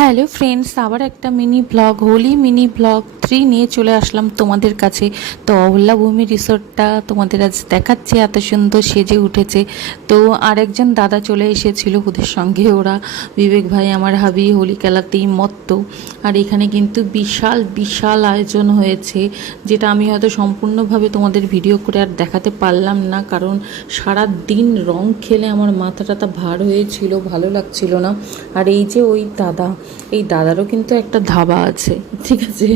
Hello friends, আবার একটা mini vlog Holi mini vlog 3 নিয়ে চলে আসলাম তোমাদের কাছে। তো অহল্যাভূমি রিসোর্টটা তোমাদের আজ দেখাচ্ছে, এত সুন্দর সেজে উঠেছে। তো আরেকজন দাদা চলে এসেছিল ওদের সঙ্গে, ওরা বিবেক ভাই আমার হাবি হোলি খেলাতেই মত্ত। আর এখানে কিন্তু বিশাল বিশাল আয়োজন হয়েছে, যেটা আমি হয়তো সম্পূর্ণভাবে তোমাদের ভিডিও করে আর দেখাতে পারলাম না, কারণ সারা দিন রং খেলে আমার মাথা টাথা ভার হয়েছিল, ভালো লাগছিল না। আর এই যে ওই দাদা, এই দাদারও কিন্তু একটা ধাবা আছে, ঠিক আছে।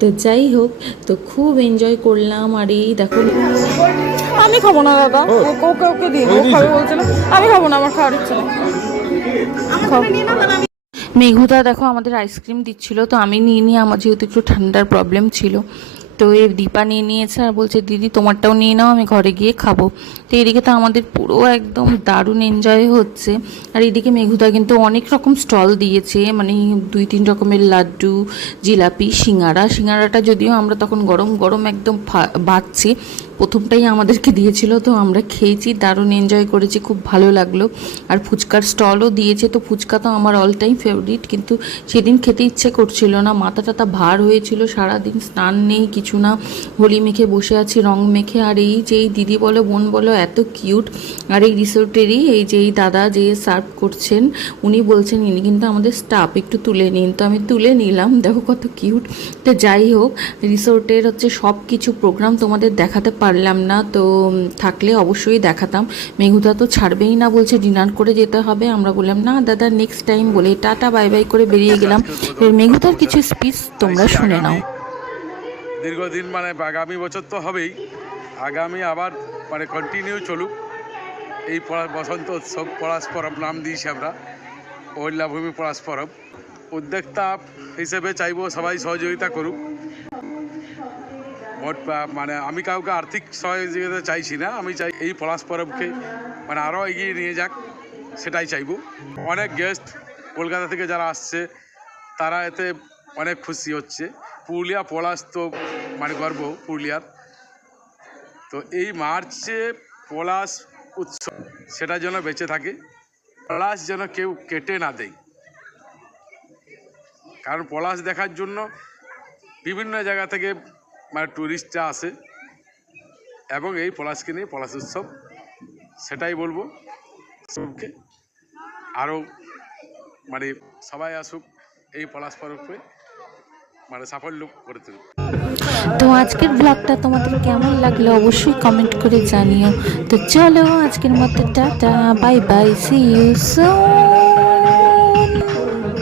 তো যাই হোক, তো খুব এনজয় করলাম। আর এই দেখো, আমি খাবো না দাদা, ওকে ওকে দিন, ও খাবে বলছিল। আমি খাবো না, আমার খাওয়ার ইচ্ছে নেই। মেঘুদা দেখো আমাদের আইসক্রিম দিচ্ছিল, তো আমি নিয়ে নিয়ে, আমার যেহেতু একটু ঠান্ডার প্রবলেম ছিল, তো এই দীপা নিয়ে নিয়েছে আর বলছে দিদি তোমারটাও নিয়ে নাও, আমি ঘরে গিয়ে খাবো। তো এদিকে তো আমাদের পুরো একদম দারুণ এনজয় হচ্ছে। আর এদিকে মেঘুদা কিন্তু অনেক রকম স্টল দিয়েছে, মানে 2-3 রকমের লাড্ডু, জিলাপি, সিঙ্গারাটা যদিও আমরা তখন গরম গরম একদম বাড়ছে, প্রথমটাই আমাদেরকে দিয়েছিল, তো আমরা খেয়েছি, দারুণ এনজয় করেছি, খুব ভালো লাগলো। আর ফুচকার স্টলও দিয়েছে, তো ফুচকা তো আমার অল টাইম ফেভারিট, কিন্তু সেদিন খেতে ইচ্ছে করছিল না, মাথা টাথা ভার হয়েছিল, সারাদিন স্নান নেই কিছু না, হোলি মেখে বসে আছি, রং মেখে। আর এই যে এই দিদি বলো বোন বলো এত কিউট। আর এই রিসোর্টেরই এই যে এই দাদা যে সার্ভ করছেন, উনি বলছেন ইনি কিন্তু আমাদের স্টাফ, একটু তুলে নিন। তো আমি তুলে নিলাম, দেখো কত কিউট। তো যাই হোক, রিসোর্টের হচ্ছে সব কিছু প্রোগ্রাম তোমাদের দেখাতে পারলাম না, তো থাকলে অবশ্যই দেখাতাম। মেঘুদা তো ছাড়বেই না, বলছে ডিনার করে যেতে হবে। আমরা বললাম না দাদা নেক্সট টাইম, বলে টাটা বাই বাই করে বেরিয়ে গেলাম। মেঘুদার কিছু স্পিচ তোমরা শুনে নাও। দীর্ঘদিন মানে আগামী বছর তো হবেই, আগামী আবার মানে কন্টিনিউ চলুক এই বসন্ত উৎসব, পরস্পরম নাম দিয়েছি আমরা, অহল্যাভূমি পরস্পরম। উদ্যোক্তা হিসেবে চাইবো সবাই সহযোগিতা করুক। মানে আমি কাউকে আর্থিক সহযোগিতা চাইছি না, আমি চাই এই পরস্পরমকে মানে আরও এগিয়ে নিয়ে যাক, সেটাই চাইবো। অনেক গেস্ট কলকাতা থেকে যারা আসছে তারা এতে অনেক খুশি হচ্ছে। পুরুলিয়া পলাশ তো মানে গর্ব পুরুলিয়ার। তো এই মার্চে পলাশ উৎসব সেটা যেন বেঁচে থাকে, পলাশ যেন কেউ কেটে না দেয়, কারণ পলাশ দেখার জন্য বিভিন্ন জায়গা থেকে মানে ট্যুরিস্টরা আসে, এবং এই পলাশকে নিয়ে পলাশ উৎসব, সেটাই বলবো সবকে, আরও মানে সবাই আসুক এই পলাশ পরবকে মানে সাফল্য করে তুলুক। তো আজকের ব্লগটা তোমাদের কেমন লাগলো অবশ্যই কমেন্ট করে জানিও। তো চলো আজকের মতো টাটা bye bye, see you soon.